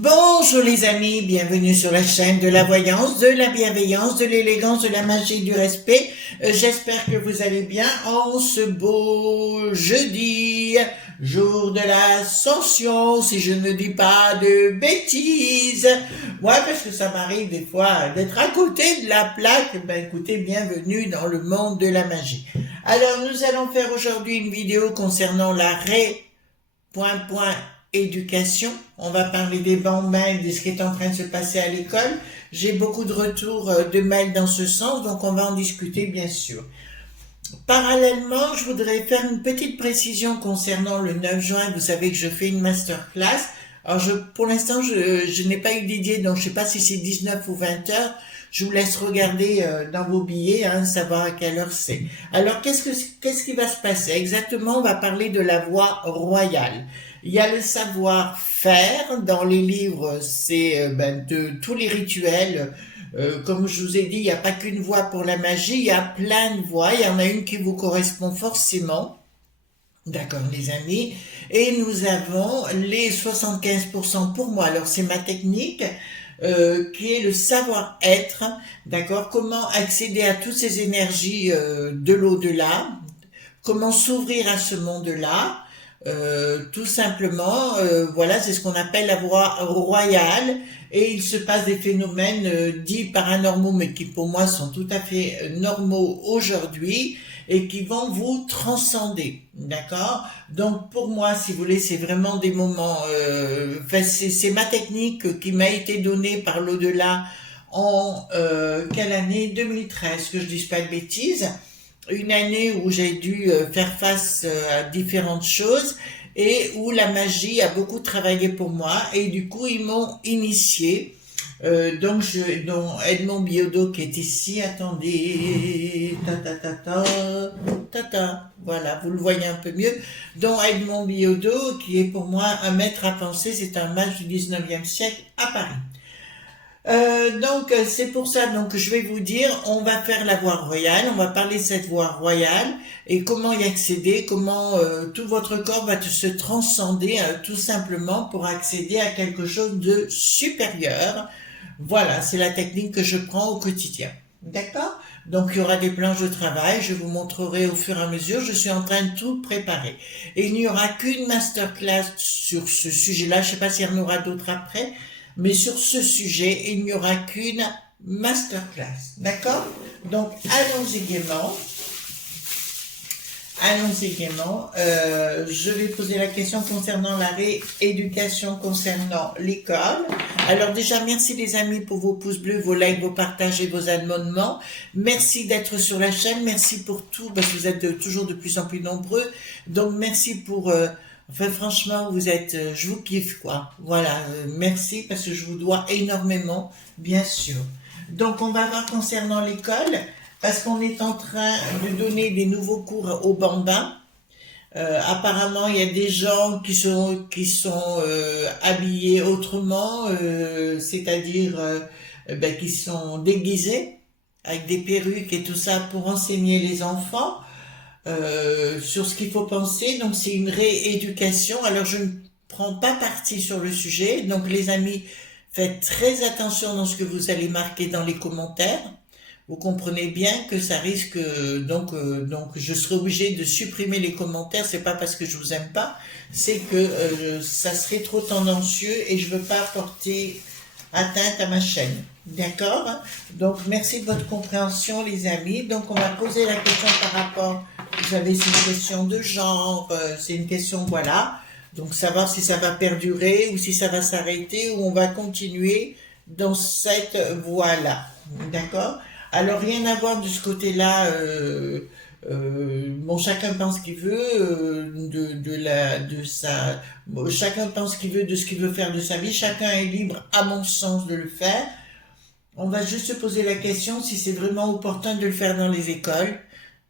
Bonjour les amis, bienvenue sur la chaîne de la voyance, de la bienveillance, de l'élégance, de la magie, du respect. J'espère que vous allez bien en ce beau jeudi, jour de l'Ascension, si je ne dis pas de bêtises. Ouais, parce que ça m'arrive des fois d'être à côté de la plaque. Ben écoutez, bienvenue dans le monde de la magie. Alors nous allons faire aujourd'hui une vidéo concernant l'arrêt éducation. On va parler des bancs mails, de ce qui est en train de se passer à l'école. J'ai beaucoup de retours de mails dans ce sens, donc on va en discuter bien sûr. Parallèlement, je voudrais faire une petite précision concernant le 9 juin. Vous savez que je fais une masterclass. Alors pour l'instant, je n'ai pas eu d'idée, donc je ne sais pas si c'est 19 ou 20 heures. Je vous laisse regarder dans vos billets, savoir à quelle heure c'est. Alors, qu'est-ce qui va se passer? Exactement, on va parler de la voie royale. Il y a le savoir-faire dans les livres, c'est de tous les rituels. Comme je vous ai dit, il n'y a pas qu'une voie pour la magie, il y a plein de voies. Il y en a une qui vous correspond forcément. D'accord, les amis. Et nous avons les 75% pour moi. Alors, c'est ma technique. Qui est le savoir-être, d'accord? Comment accéder à toutes ces énergies de l'au-delà, comment s'ouvrir à ce monde-là, tout simplement, voilà, c'est ce qu'on appelle la voie royale, et il se passe des phénomènes dits paranormaux, mais qui pour moi sont tout à fait normaux aujourd'hui, et qui vont vous transcender, d'accord? Donc pour moi, si vous voulez, c'est vraiment des moments, c'est ma technique qui m'a été donnée par l'au-delà en quelle année? 2013, que je dise pas de bêtises. Une année où j'ai dû faire face à différentes choses et où la magie a beaucoup travaillé pour moi et du coup ils m'ont initié. Donc dont Edmond Biodot qui est ici, attendez, voilà, vous le voyez un peu mieux, dont Edmond Biodot qui est pour moi un maître à penser, c'est un mage du 19e siècle à Paris. Donc c'est pour ça donc je vais vous dire, on va faire la voie royale, on va parler de cette voie royale et comment y accéder, comment tout votre corps va se transcender tout simplement pour accéder à quelque chose de supérieur. Voilà, c'est la technique que je prends au quotidien. D'accord? Donc il y aura des planches de travail, je vous montrerai au fur et à mesure, je suis en train de tout préparer. Et il n'y aura qu'une masterclass sur ce sujet-là, je ne sais pas s'il y en aura d'autres après, mais sur ce sujet, il n'y aura qu'une masterclass. D'accord? Donc, allons-y gaiement. Allons-y gaiement. Je vais poser la question concernant la rééducation concernant l'école. Alors déjà, merci les amis pour vos pouces bleus, vos likes, vos partages et vos abonnements. Merci d'être sur la chaîne. Merci pour tout, parce que vous êtes toujours de plus en plus nombreux. Donc, merci pour... Enfin, franchement, vous êtes, je vous kiffe, quoi. Voilà, merci parce que je vous dois énormément, bien sûr. Donc, on va voir concernant l'école, parce qu'on est en train de donner des nouveaux cours aux bambins. Apparemment, il y a des gens qui sont habillés autrement, c'est-à-dire qui sont déguisés avec des perruques et tout ça pour enseigner les enfants. Sur ce qu'il faut penser, donc c'est une rééducation. Alors je ne prends pas parti sur le sujet, donc les amis, faites très attention dans ce que vous allez marquer dans les commentaires. Vous comprenez bien que ça risque, donc je serai obligé de supprimer les commentaires, c'est pas parce que je vous aime pas, c'est que ça serait trop tendancieux et je veux pas porter atteinte à ma chaîne. D'accord? Donc merci de votre compréhension les amis. Donc on va poser la question par rapport, vous savez, c'est une question de genre, c'est une question, voilà. Donc savoir si ça va perdurer ou si ça va s'arrêter ou on va continuer dans cette voie-là. D'accord? Alors rien à voir de ce côté-là, bon chacun pense ce qu'il veut chacun pense ce qu'il veut de ce qu'il veut faire de sa vie, chacun est libre à mon sens de le faire. On va juste se poser la question si c'est vraiment opportun de le faire dans les écoles,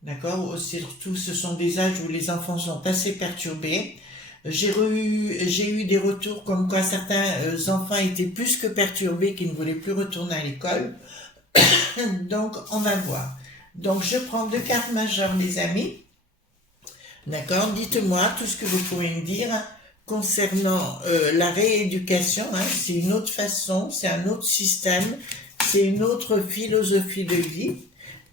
d'accord? Surtout ce sont des âges où les enfants sont assez perturbés. J'ai eu des retours comme quoi certains enfants étaient plus que perturbés, qui ne voulaient plus retourner à l'école. Donc on va voir. Donc je prends 2 cartes majeures les amis. D'accord? Dites-moi tout ce que vous pouvez me dire concernant la rééducation, hein, c'est une autre façon, c'est un autre système, c'est une autre philosophie de vie.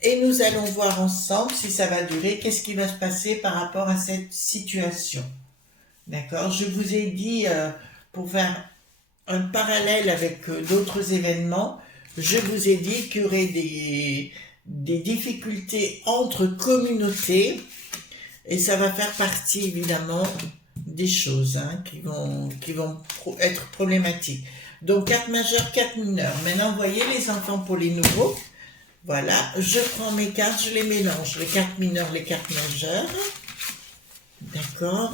Et nous allons voir ensemble si ça va durer, qu'est-ce qui va se passer par rapport à cette situation. D'accord? Je vous ai dit, pour faire un parallèle avec d'autres événements, je vous ai dit qu'il y aurait des difficultés entre communautés, et ça va faire partie évidemment des choses hein, qui vont être problématiques. Donc 4 majeurs, 4 mineurs. Maintenant, vous voyez les enfants pour les nouveaux. Voilà, je prends mes cartes, je les mélange. Les 4 mineurs, les 4 majeurs. D'accord.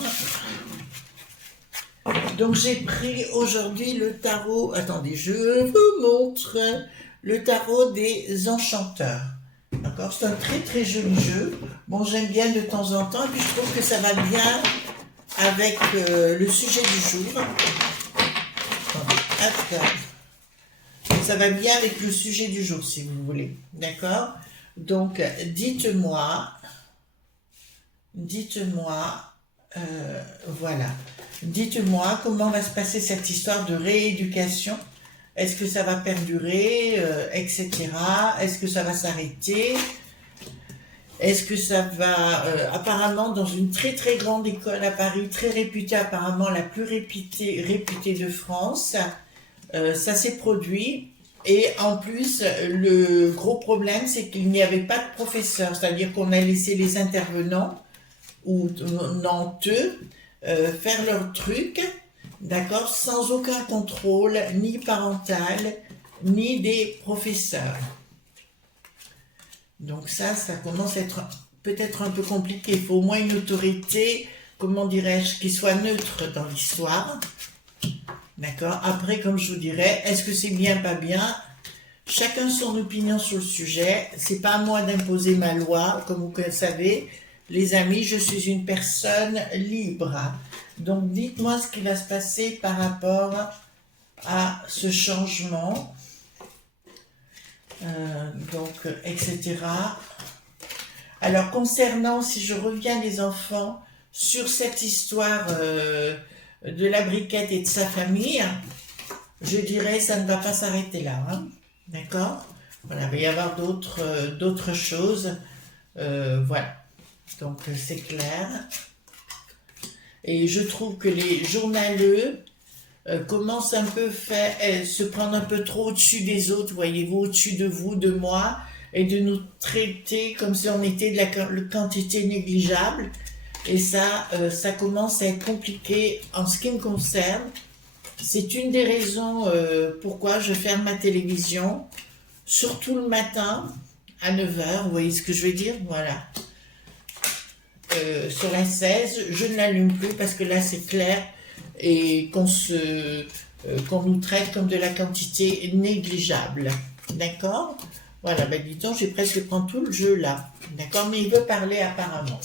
Donc j'ai pris aujourd'hui le tarot. Attendez, je vous montre le tarot des enchanteurs. D'accord, c'est un très très joli jeu. Bon, j'aime bien de temps en temps, et puis je trouve que ça va bien avec le sujet du jour. Attendez, hop. Ça va bien avec le sujet du jour, si vous voulez. D'accord? Donc, dites-moi, voilà. Dites-moi comment va se passer cette histoire de rééducation. Est-ce que ça va perdurer, etc. Est-ce que ça va s'arrêter? Est-ce que ça va... apparemment, dans une très très grande école à Paris, très réputée, apparemment la plus réputée de France, ça s'est produit. Et en plus, le gros problème, c'est qu'il n'y avait pas de professeur. C'est-à-dire qu'on a laissé les intervenants, ou nanteux, faire leur truc, d'accord, sans aucun contrôle, ni parental, ni des professeurs. Donc ça commence à être peut-être un peu compliqué. Il faut au moins une autorité, comment dirais-je, qui soit neutre dans l'histoire. D'accord. Après, comme je vous dirais, est-ce que c'est bien, pas bien? Chacun son opinion sur le sujet. C'est pas à moi d'imposer ma loi, comme vous le savez. Les amis, je suis une personne libre. Donc, dites-moi ce qui va se passer par rapport à ce changement. Etc. Alors, concernant, si je reviens les enfants, sur cette histoire de la briquette et de sa famille, je dirais ça ne va pas s'arrêter là. Hein. D'accord? Voilà, il va y avoir d'autres choses. Voilà. Donc, c'est clair. Et je trouve que les journaleux commencent un peu se prendre un peu trop au-dessus des autres, voyez-vous, au-dessus de vous, de moi, et de nous traiter comme si on était de la quantité négligeable. Et ça commence à être compliqué en ce qui me concerne. C'est une des raisons pourquoi je ferme ma télévision, surtout le matin, à 9h, vous voyez ce que je veux dire? Voilà. Sur la 16, je ne l'allume plus parce que là c'est clair et qu'on nous traite comme de la quantité négligeable. D'accord? Voilà, ben dis donc, j'ai presque pris tout le jeu là. D'accord? Mais il veut parler apparemment.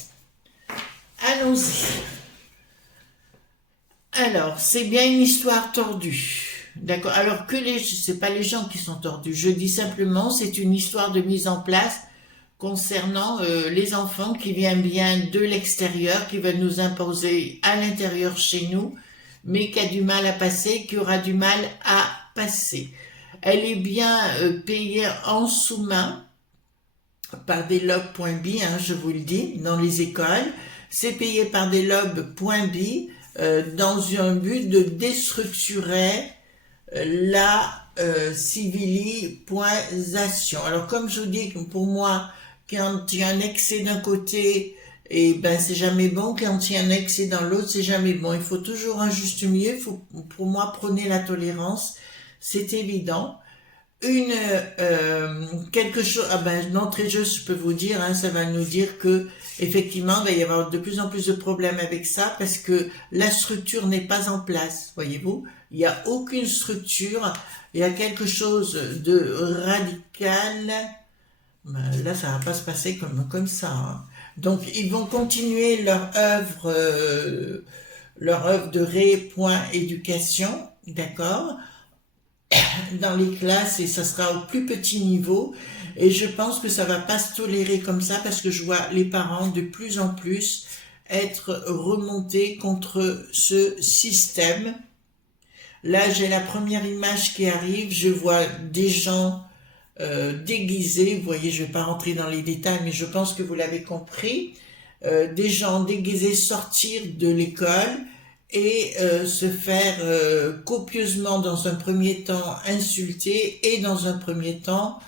Allons-y. Alors, c'est bien une histoire tordue. D'accord? Alors que c'est pas les gens qui sont tordus. Je dis simplement, c'est une histoire de mise en place concernant les enfants qui viennent bien de l'extérieur, qui veulent nous imposer à l'intérieur chez nous, mais qui a du mal à passer, qui aura du mal à passer. Elle est bien payée en sous-main par des lobes.b, hein, je vous le dis, dans les écoles. C'est payé par des lobes.b dans un but de déstructurer la civilisation. Alors comme je vous dis, pour moi, quand il y a un excès d'un côté, et ben c'est jamais bon. Quand il y a un excès dans l'autre, c'est jamais bon. Il faut toujours un juste milieu. Pour moi, prenez la tolérance, c'est évident. Quelque chose, d'entrée de jeu, je peux vous dire, hein, ça va nous dire que effectivement, il va y avoir de plus en plus de problèmes avec ça parce que la structure n'est pas en place. Voyez-vous, il n'y a aucune structure. Il y a quelque chose de radical. Là, ça va pas se passer comme ça. Hein. Donc, ils vont continuer leur œuvre de ré.éducation, d'accord, dans les classes, et ça sera au plus petit niveau. Et je pense que ça va pas se tolérer comme ça parce que je vois les parents de plus en plus être remonté contre ce système. Là, j'ai la première image qui arrive, je vois des gens déguisés, vous voyez, je ne vais pas rentrer dans les détails, mais je pense que vous l'avez compris, des gens déguisés sortir de l'école et se faire copieusement dans un premier temps insulter et dans un premier temps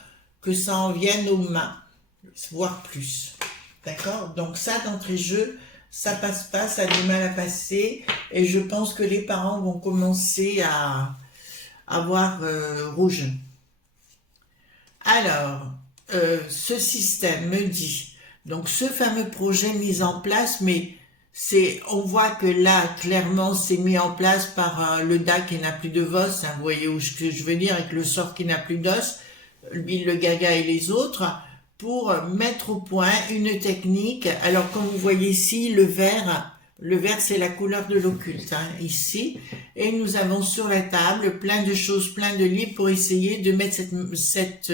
que ça en vienne aux mains, voire plus. D'accord? Donc ça, d'entrée de jeu, ça passe pas, ça a du mal à passer et je pense que les parents vont commencer à avoir rouge. Alors, ce système me dit, donc ce fameux projet mis en place, mais on voit que là, clairement, c'est mis en place par le DA qui n'a plus de VOS, hein, vous voyez où je veux dire, avec le sort qui n'a plus d'os, Bill le Gaga et les autres, pour mettre au point une technique. Alors, comme vous voyez ici, le vert c'est la couleur de l'occulte, hein, ici. Et nous avons sur la table plein de choses, plein de livres pour essayer de mettre cette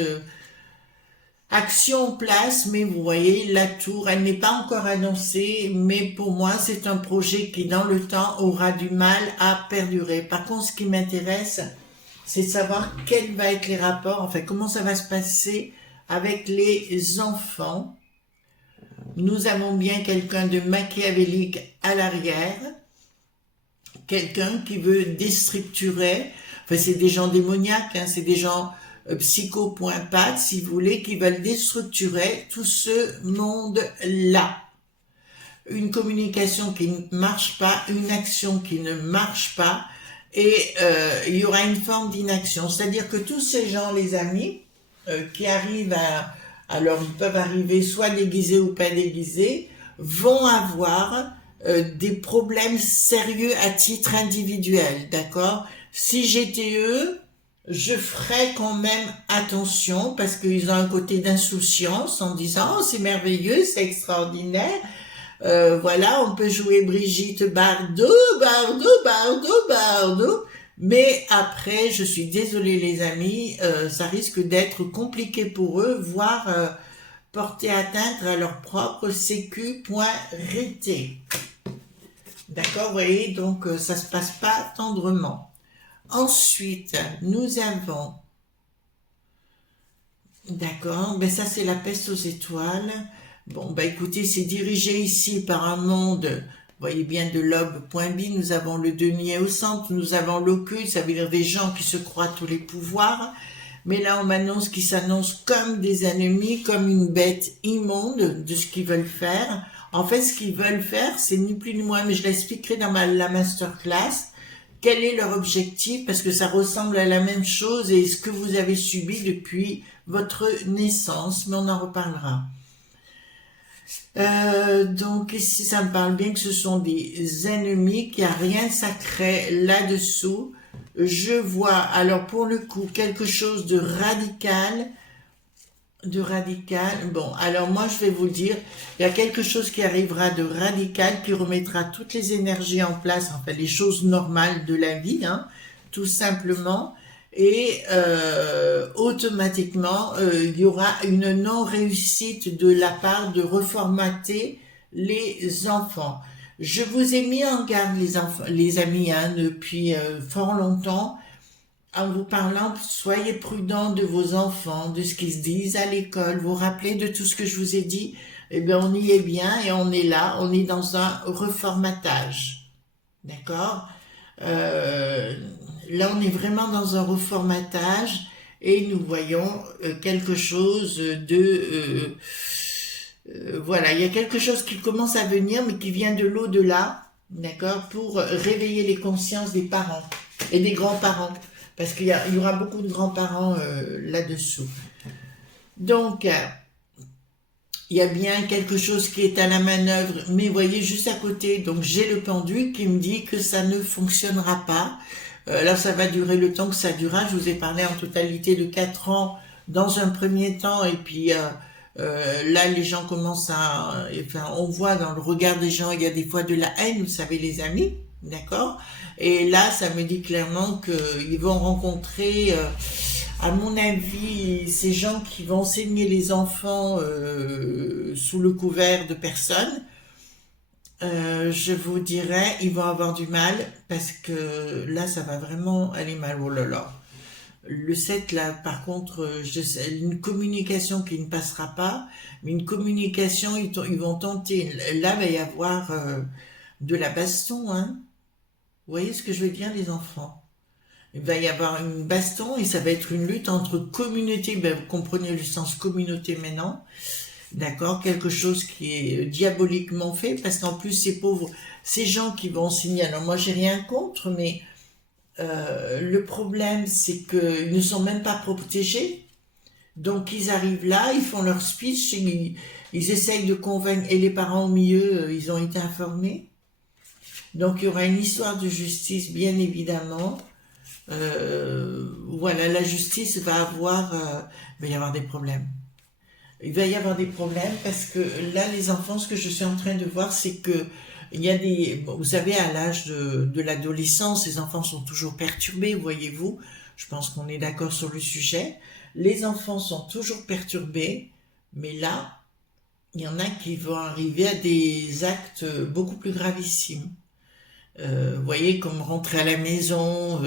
action en place. Mais vous voyez, la tour, elle n'est pas encore annoncée, mais pour moi, c'est un projet qui, dans le temps, aura du mal à perdurer. Par contre, ce qui m'intéresse, c'est de savoir quels vont être les rapports, enfin, comment ça va se passer avec les enfants. Nous avons bien quelqu'un de machiavélique à l'arrière, quelqu'un qui veut déstructurer, enfin c'est des gens démoniaques, hein, c'est des gens psycho.pat, si vous voulez, qui veulent déstructurer tout ce monde-là. Une communication qui ne marche pas, une action qui ne marche pas, et il y aura une forme d'inaction. C'est-à-dire que tous ces gens, les amis, qui arrivent alors ils peuvent arriver soit déguisés ou pas déguisés, vont avoir des problèmes sérieux à titre individuel, d'accord? Si j'étais eux, je ferais quand même attention parce qu'ils ont un côté d'insouciance en disant « Oh, c'est merveilleux, c'est extraordinaire, voilà, on peut jouer Brigitte Bardot, Bardot. » Mais après, je suis désolée les amis, ça risque d'être compliqué pour eux, voire porter atteinte à leur propre sécu.rt. D'accord, vous voyez, donc ça se passe pas tendrement. Ensuite, nous avons, d'accord, ben ça c'est la peste aux étoiles. Bon, ben écoutez, c'est dirigé ici par un monde... Vous voyez bien de l'aube.b, nous avons le denier au centre, nous avons l'occulte, ça veut dire des gens qui se croient tous les pouvoirs. Mais là, on m'annonce qu'ils s'annoncent comme des ennemis, comme une bête immonde de ce qu'ils veulent faire. En fait, ce qu'ils veulent faire, c'est ni plus ni moins, mais je l'expliquerai dans la masterclass, quel est leur objectif, parce que ça ressemble à la même chose et ce que vous avez subi depuis votre naissance, mais on en reparlera. Donc ici ça me parle bien que ce sont des ennemis, qu'il n'y a rien de sacré là-dessous. Je vois alors pour le coup quelque chose de radical. Bon, alors moi je vais vous le dire, il y a quelque chose qui arrivera de radical qui remettra toutes les énergies en place, enfin les choses normales de la vie, hein, tout simplement. Et automatiquement, il y aura une non-réussite de la part de reformater les enfants. Je vous ai mis en garde, les amis, hein, depuis fort longtemps, en vous parlant, soyez prudents de vos enfants, de ce qu'ils se disent à l'école, vous rappelez de tout ce que je vous ai dit, eh bien on y est bien et on est là, on est dans un reformatage. D'accord ? Là, on est vraiment dans un reformatage et nous voyons quelque chose de... voilà, il y a quelque chose qui commence à venir, mais qui vient de l'au-delà, d'accord, pour réveiller les consciences des parents et des grands-parents, parce qu'il y aura beaucoup de grands-parents là-dessous. Donc, il y a bien quelque chose qui est à la manœuvre, mais vous voyez juste à côté, donc j'ai le pendule qui me dit que ça ne fonctionnera pas. Là, ça va durer le temps que ça durera. Je vous ai parlé en totalité de 4 ans dans un premier temps. Et puis là, les gens commencent à... Enfin, on voit dans le regard des gens, il y a des fois de la haine, vous savez, les amis. D'accord ? Et là, ça me dit clairement qu'ils vont rencontrer, à mon avis, ces gens qui vont enseigner les enfants sous le couvert de personnes. je vous dirais, ils vont avoir du mal parce que là, ça va vraiment aller mal. Oh là là. Le 7 là, par contre, une communication qui ne passera pas, mais une communication, ils vont tenter. Là, il va y avoir de la baston, hein. Vous voyez ce que je veux dire, les enfants? Il va y avoir une baston et ça va être une lutte entre communautés. Ben, vous comprenez le sens communauté maintenant. D'accord, quelque chose qui est diaboliquement fait, parce qu'en plus ces pauvres, ces gens qui vont signer, alors moi j'ai rien contre, mais le problème c'est qu'ils ne sont même pas protégés, donc ils arrivent là, ils font leur speech, ils essayent de convaincre, et les parents au milieu, ils ont été informés, donc il y aura une histoire de justice bien évidemment. Voilà, la justice va avoir, il va y avoir des problèmes. Il va y avoir des problèmes parce que là, les enfants, ce que je suis en train de voir, c'est que il y a des, bon, vous savez, à l'âge de l'adolescence, les enfants sont toujours perturbés, voyez-vous. Je pense qu'on est d'accord sur le sujet. Les enfants sont toujours perturbés, mais là, il y en a qui vont arriver à des actes beaucoup plus gravissimes. Vous voyez, comme rentrer à la maison,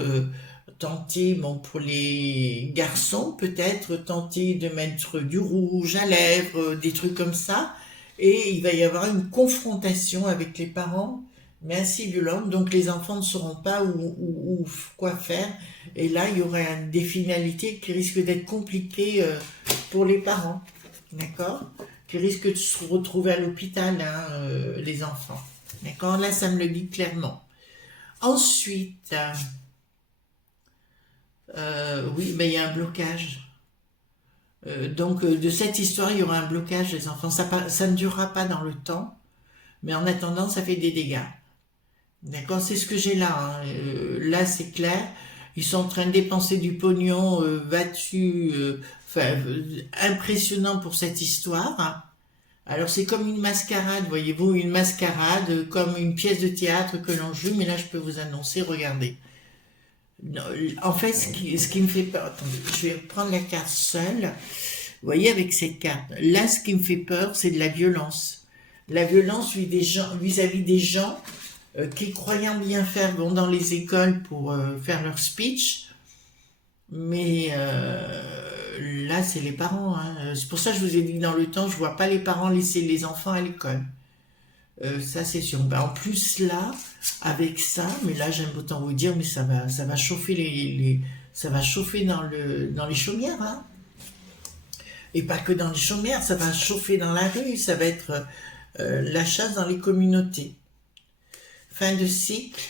tenter, bon, pour les garçons, peut-être tenter de mettre du rouge à lèvres, des trucs comme ça, et il va y avoir une confrontation avec les parents, mais assez violente, donc les enfants ne sauront pas où quoi faire, et là, il y aura des finalités qui risquent d'être compliquées pour les parents, d'accord? Qui risquent de se retrouver à l'hôpital, hein, les enfants. D'accord? Là, ça me le dit clairement. Ensuite, oui, mais il y a un blocage. Donc, de cette histoire, il y aura un blocage des enfants. Ça ne durera pas dans le temps, mais en attendant, ça fait des dégâts. D'accord? C'est ce que j'ai là, hein. Là, c'est clair. Ils sont en train de dépenser du pognon, impressionnant pour cette histoire. Alors c'est comme une mascarade, voyez-vous, une mascarade, comme une pièce de théâtre que l'on joue, mais là je peux vous annoncer, regardez. Non, en fait, ce qui me fait peur, attendez, je vais prendre la carte seule, vous voyez, avec cette carte, là ce qui me fait peur, c'est de la violence. La violence vis-à-vis des gens qui, croyant bien faire, vont dans les écoles pour faire leur speech, mais là, c'est les parents, hein. C'est pour ça que je vous ai dit que dans le temps, je vois pas les parents laisser les enfants à l'école. Ça, c'est sûr. Ben, en plus, là, avec ça, mais là, j'aime autant vous dire, mais ça va chauffer ça va chauffer dans les chaumières, hein. Et pas que dans les chaumières, ça va chauffer dans la rue, ça va être la chasse dans les communautés. Fin de cycle.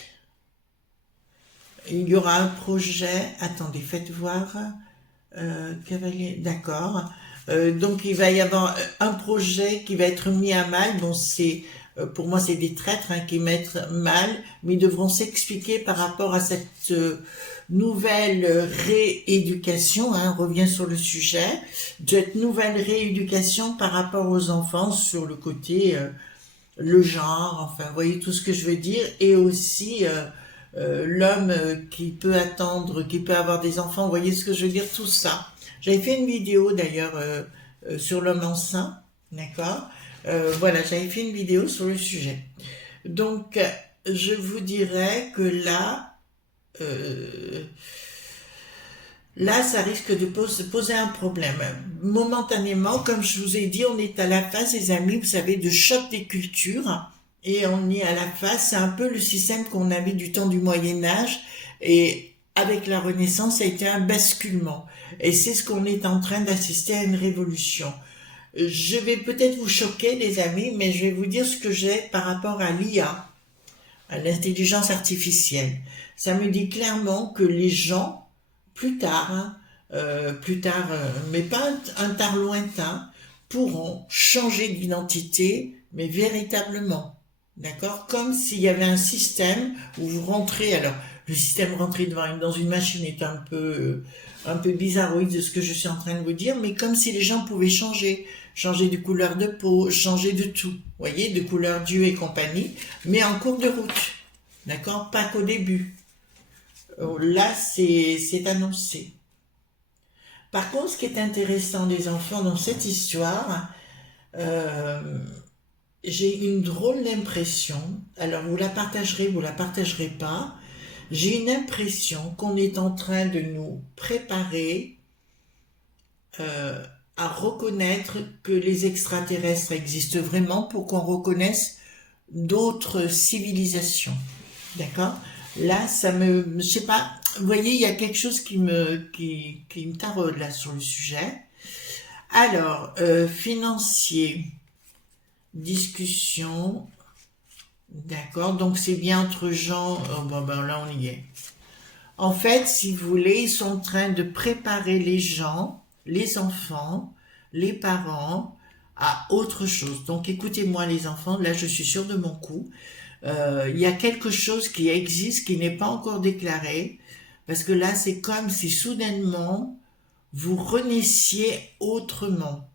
Il y aura un projet, attendez, faites voir, cavalier, d'accord. Donc il va y avoir un projet qui va être mis à mal. Bon, pour moi c'est des traîtres hein, qui mettent mal, mais ils devront s'expliquer par rapport à cette nouvelle rééducation. Hein, on revient sur le sujet de cette nouvelle rééducation par rapport aux enfants sur le côté le genre. Enfin, vous voyez tout ce que je veux dire, et aussi l'homme qui peut attendre, qui peut avoir des enfants, vous voyez ce que je veux dire, tout ça. J'avais fait une vidéo d'ailleurs sur l'homme enceint, d'accord, voilà, j'avais fait une vidéo sur le sujet. Donc, je vous dirais que là, ça risque de poser un problème. Momentanément, comme je vous ai dit, on est à la phase, les amis, vous savez, de choc des cultures. Et on est à la face, c'est un peu le système qu'on avait du temps du Moyen-Âge, et avec la Renaissance, ça a été un basculement. Et c'est ce qu'on est en train d'assister à une révolution. Je vais peut-être vous choquer, les amis, mais je vais vous dire ce que j'ai par rapport à l'IA, à l'intelligence artificielle. Ça me dit clairement que les gens, plus tard, hein, mais pas un tard lointain, pourront changer d'identité, mais véritablement. D'accord? Comme s'il y avait un système où vous rentrez, alors le système rentré dans une machine est un peu bizarroïde de ce que je suis en train de vous dire, mais comme si les gens pouvaient changer de couleur de peau, changer de tout, vous voyez, de couleur d'yeux et compagnie, mais en cours de route. D'accord? Pas qu'au début. Là, c'est annoncé. Par contre, ce qui est intéressant des enfants dans cette histoire, j'ai une drôle d'impression, alors vous la partagerez pas, j'ai une impression qu'on est en train de nous préparer euh, à reconnaître que les extraterrestres existent vraiment pour qu'on reconnaisse d'autres civilisations. D'accord? Là, je sais pas, vous voyez, il y a quelque chose qui me taraude là sur le sujet. Alors, financier, discussion, d'accord, donc c'est bien entre gens, oh, ben là on y est. En fait, si vous voulez, ils sont en train de préparer les gens, les enfants, les parents à autre chose. Donc écoutez-moi les enfants, là je suis sûre de mon coup. Il y a quelque chose qui existe, qui n'est pas encore déclaré, parce que là c'est comme si soudainement vous renaissiez autrement.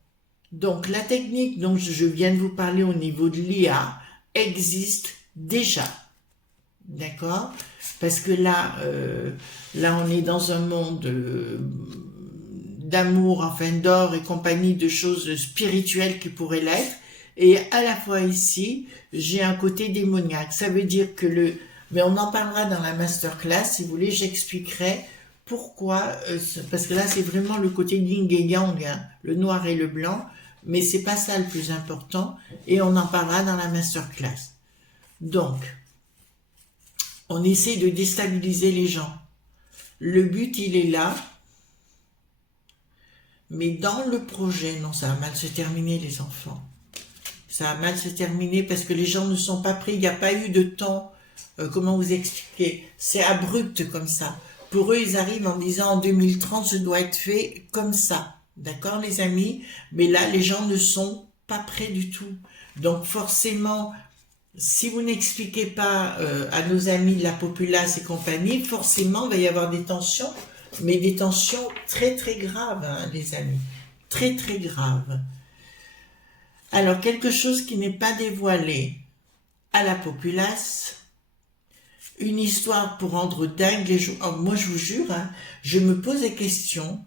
Donc la technique dont je viens de vous parler au niveau de l'IA existe déjà. D'accord? Parce que là on est dans un monde d'amour, enfin d'or et compagnie, de choses spirituelles qui pourraient l'être. Et à la fois ici, j'ai un côté démoniaque. Ça veut dire que mais on en parlera dans la masterclass, si vous voulez, j'expliquerai pourquoi, parce que là c'est vraiment le côté yin et yang, hein, le noir et le blanc, mais c'est pas ça le plus important, et on en parlera dans la masterclass. Donc, on essaie de déstabiliser les gens. Le but, il est là, mais dans le projet, non, ça va mal se terminer, les enfants. Ça va mal se terminer parce que les gens ne sont pas prêts, il n'y a pas eu de temps, comment vous expliquer, c'est abrupt comme ça. Pour eux, ils arrivent en disant en 2030, ça doit être fait comme ça. D'accord, les amis? Mais là, les gens ne sont pas prêts du tout. Donc forcément, si vous n'expliquez pas à nos amis de la populace et compagnie, forcément, il va y avoir des tensions, mais des tensions très très graves, hein, les amis. Très très graves. Alors, quelque chose qui n'est pas dévoilé à la populace, une histoire pour rendre dingue les gens. Oh, moi, je vous jure, hein, je me pose des questions.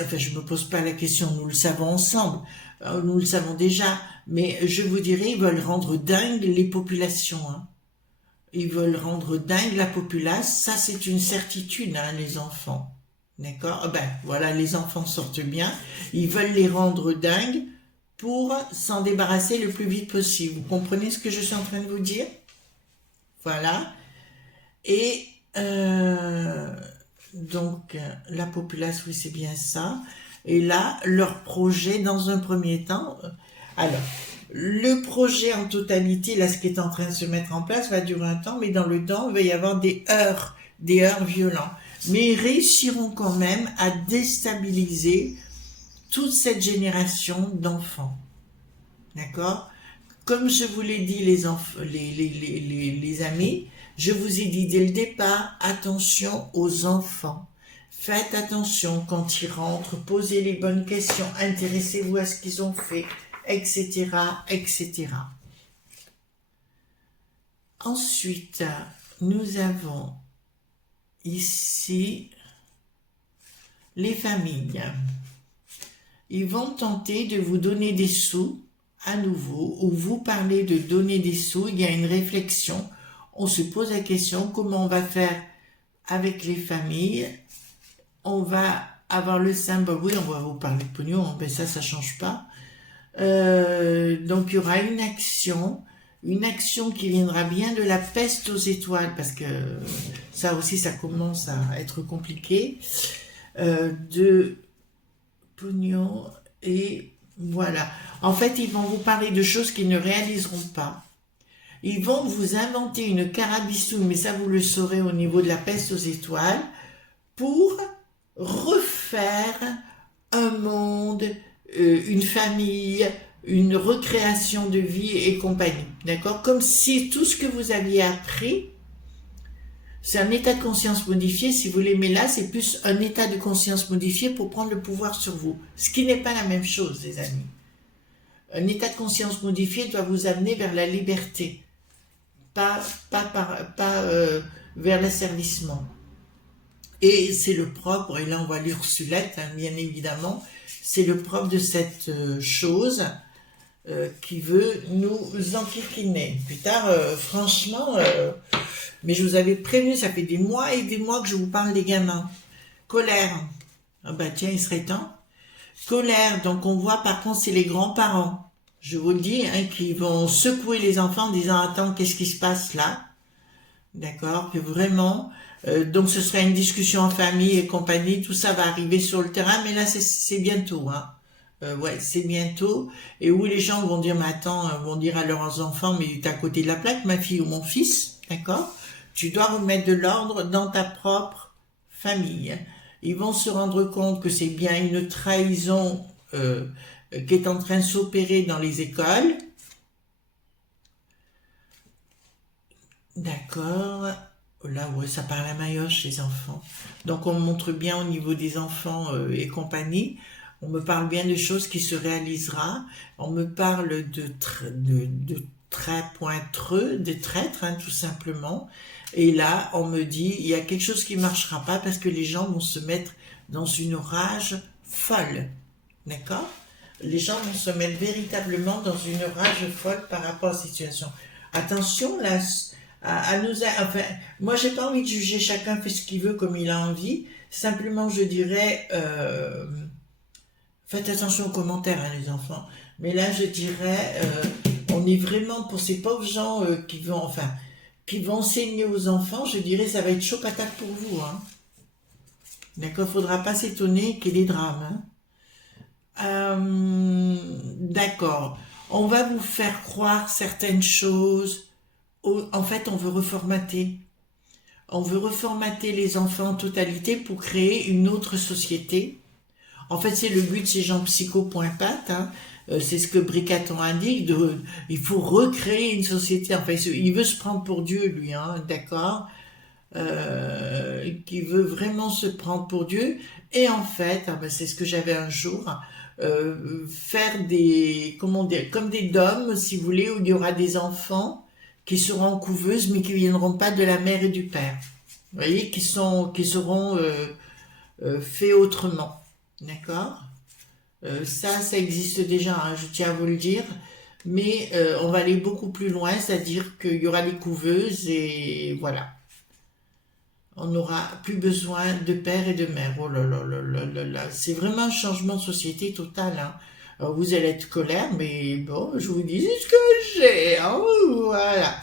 Enfin, je me pose pas la question, nous le savons ensemble, nous le savons déjà, mais je vous dirais, ils veulent rendre dingue les populations. Hein. Ils veulent rendre dingue la populace, ça c'est une certitude, hein, les enfants. D'accord? Ben, voilà, les enfants sortent bien, ils veulent les rendre dingues pour s'en débarrasser le plus vite possible. Vous comprenez ce que je suis en train de vous dire? Voilà. Et donc, la populace, oui, c'est bien ça. Et là, leur projet, dans un premier temps... alors, le projet en totalité, là, ce qui est en train de se mettre en place, va durer un temps, mais dans le temps, il va y avoir des heurts violents. Mais ils réussiront quand même à déstabiliser toute cette génération d'enfants. D'accord? Comme je vous l'ai dit, les amis, je vous ai dit dès le départ, attention aux enfants. Faites attention quand ils rentrent, posez les bonnes questions, intéressez-vous à ce qu'ils ont fait, etc., etc. Ensuite, nous avons ici les familles. Ils vont tenter de vous donner des sous à nouveau, ou vous parlez de donner des sous, il y a une réflexion, on se pose la question comment on va faire avec les familles, on va avoir le symbole, oui on va vous parler de pognon, mais ça change pas, donc il y aura une action qui viendra bien de la peste aux étoiles, parce que ça aussi ça commence à être compliqué, de pognon et voilà. En fait, ils vont vous parler de choses qu'ils ne réaliseront pas. Ils vont vous inventer une carabistoune, mais ça vous le saurez au niveau de la peste aux étoiles, pour refaire un monde, une famille, une recréation de vie et compagnie. D'accord? Comme si tout ce que vous aviez appris, c'est un état de conscience modifié, si vous voulez, mais là, c'est plus un état de conscience modifié pour prendre le pouvoir sur vous. Ce qui n'est pas la même chose, les amis. Un état de conscience modifié doit vous amener vers la liberté, pas vers l'asservissement. Et c'est le propre, et là on voit l'Ursulette, hein, bien évidemment, c'est le propre de cette chose. qui veut nous enquiquiner. Plus tard, franchement, mais je vous avais prévenu, ça fait des mois et des mois que je vous parle des gamins. Colère. Ah bah tiens, il serait temps. Colère, donc on voit par contre, c'est les grands-parents. Je vous le dis, hein, qui vont secouer les enfants en disant, attends, qu'est-ce qui se passe là? D'accord, que vraiment, donc ce sera une discussion en famille et compagnie, tout ça va arriver sur le terrain, mais là c'est bientôt, hein. Ouais, c'est bientôt, et où les gens vont dire, mais attends, vont dire à leurs enfants, mais t'es à côté de la plaque, ma fille ou mon fils, d'accord? Tu dois remettre de l'ordre dans ta propre famille. Ils vont se rendre compte que c'est bien une trahison qui est en train de s'opérer dans les écoles. D'accord. Là, ouais, ça parle à Mayoche, les enfants. Donc, on montre bien au niveau des enfants et compagnie. On me parle bien de choses qui se réalisera. On me parle de traits pointreux, de traîtres, hein, tout simplement. Et là, on me dit, il y a quelque chose qui ne marchera pas parce que les gens vont se mettre dans une rage folle. D'accord? Les gens vont se mettre véritablement dans une rage folle par rapport à la situation. Attention, là, enfin, moi, j'ai pas envie de juger, chacun fait ce qu'il veut comme il a envie. Simplement, je dirais, faites attention aux commentaires, hein, les enfants. Mais là, je dirais, on est vraiment pour ces pauvres gens qui vont enseigner aux enfants, je dirais, ça va être chaud patate pour vous, hein. D'accord, faudra pas s'étonner qu'il y ait des drames, hein. D'accord, on va vous faire croire certaines choses. En fait, on veut reformater. On veut reformater les enfants en totalité pour créer une autre société. En fait, c'est le but de ces gens psycho.pat, hein. C'est ce que Bricaton indique, il faut recréer une société. En fait, il veut se prendre pour Dieu, lui, hein, d'accord, qui veut vraiment se prendre pour Dieu. Et en fait, ah ben, c'est ce que j'avais un jour, faire des, comment dire, comme des dômes, si vous voulez, où il y aura des enfants qui seront en couveuse, mais qui ne viendront pas de la mère et du père. Vous voyez, qui seront faits autrement. D'accord? Ça existe déjà, hein, je tiens à vous le dire. Mais on va aller beaucoup plus loin, c'est-à-dire qu'il y aura des couveuses et voilà. On n'aura plus besoin de père et de mère. Oh là là là là là là. C'est vraiment un changement de société total, hein. Alors vous allez être colère, mais bon, je vous dis ce que j'ai, hein, voilà.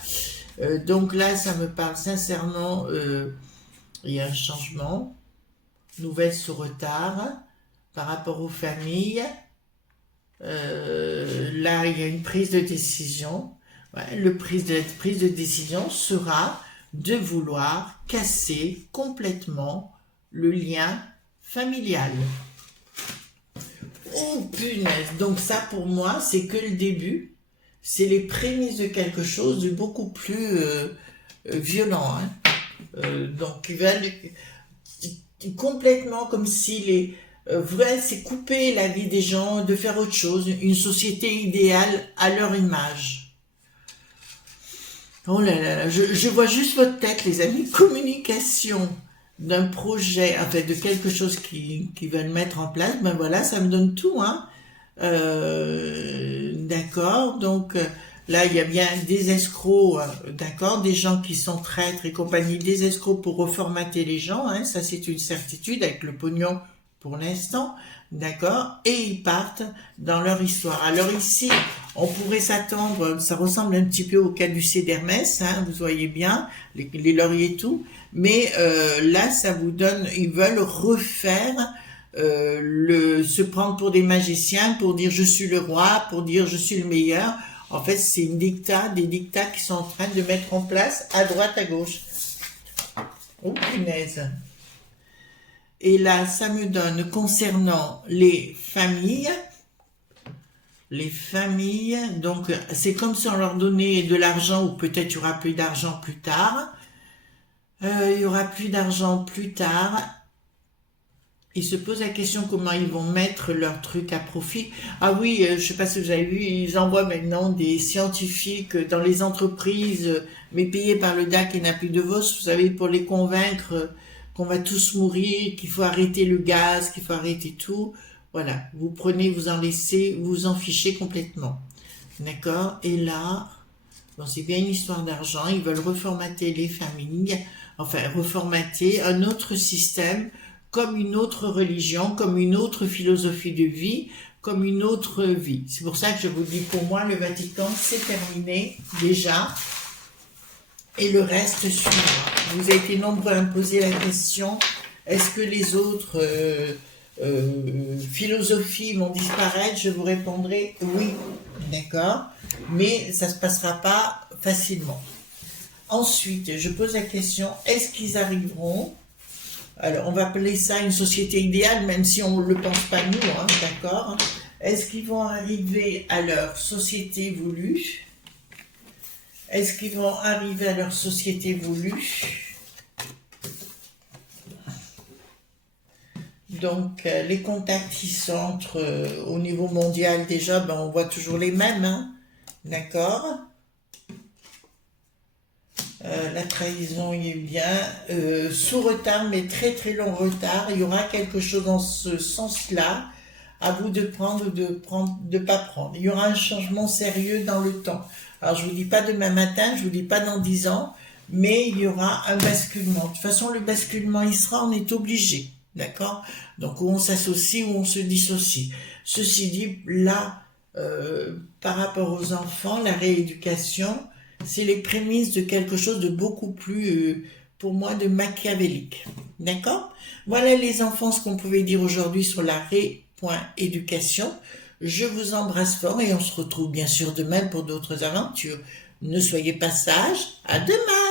Donc là, ça me parle sincèrement, il y a un changement, nouvelle sur retard par rapport aux familles. Là, il y a une prise de décision. Ouais, prise de décision sera de vouloir casser complètement le lien familial. Oh punaise! Donc ça, pour moi, c'est que le début. C'est les prémices de quelque chose de beaucoup plus violent, hein. Donc, il va complètement comme si vrai, c'est couper la vie des gens, de faire autre chose, une société idéale à leur image. Oh là là là, je vois juste votre tête, les amis. Communication d'un projet, enfin de quelque chose qu'ils veulent mettre en place, ben voilà, ça me donne tout, hein. D'accord, donc là il y a bien des escrocs, d'accord, des gens qui sont traîtres et compagnie, des escrocs pour reformater les gens, hein, ça c'est une certitude avec le pognon pour l'instant, d'accord, et ils partent dans leur histoire. Alors ici, on pourrait s'attendre, ça ressemble un petit peu au caducée d'Hermès, hein, vous voyez bien, les lauriers et tout, mais là ça vous donne, ils veulent refaire se prendre pour des magiciens, pour dire je suis le roi, pour dire je suis le meilleur. En fait, c'est des dictats qui sont en train de mettre en place à droite, à gauche. Oh punaise. Et là, ça me donne concernant les familles, donc c'est comme si on leur donnait de l'argent, ou peut-être il y aura plus d'argent plus tard. Il y aura plus d'argent plus tard. Ils se posent la question comment ils vont mettre leur truc à profit. Ah oui, je sais pas si vous avez vu, ils envoient maintenant des scientifiques dans les entreprises, mais payés par le DAC et n'a plus de VOS, vous savez, pour les convaincre qu'on va tous mourir, qu'il faut arrêter le gaz, qu'il faut arrêter tout. Voilà, vous prenez, vous en laissez, vous en fichez complètement. D'accord? Et là, bon, c'est bien une histoire d'argent. Ils veulent reformater les familles, enfin, reformater un autre système, comme une autre religion, comme une autre philosophie de vie, comme une autre vie. C'est pour ça que je vous dis, pour moi, le Vatican, c'est terminé, déjà, et le reste suivra. Vous avez été nombreux à me poser la question, est-ce que les autres philosophies vont disparaître? Je vous répondrai oui, d'accord, mais ça ne se passera pas facilement. Ensuite, je pose la question, est-ce qu'ils arriveront? Alors, on va appeler ça une société idéale, même si on ne le pense pas nous, hein, d'accord? Est-ce qu'ils vont arriver à leur société voulue? Est-ce qu'ils vont arriver à leur société voulue? Donc, les contacts qui sont au niveau mondial, déjà, ben, on voit toujours les mêmes, hein, d'accord? La trahison, il y a eu bien. Sous retard, mais très très long retard, il y aura quelque chose dans ce sens-là. À vous de prendre ou de pas prendre. Il y aura un changement sérieux dans le temps. Alors, je vous dis pas demain matin, je vous dis pas dans 10 ans, mais il y aura un basculement. De toute façon, le basculement, il sera, on est obligé. D'accord? Donc, où on s'associe, où on se dissocie. Ceci dit, là, par rapport aux enfants, la rééducation, c'est les prémices de quelque chose de beaucoup plus, pour moi, de machiavélique. D'accord? Voilà les enfants, ce qu'on pouvait dire aujourd'hui sur la éducation. Je vous embrasse fort et on se retrouve bien sûr demain pour d'autres aventures. Ne soyez pas sages. À demain!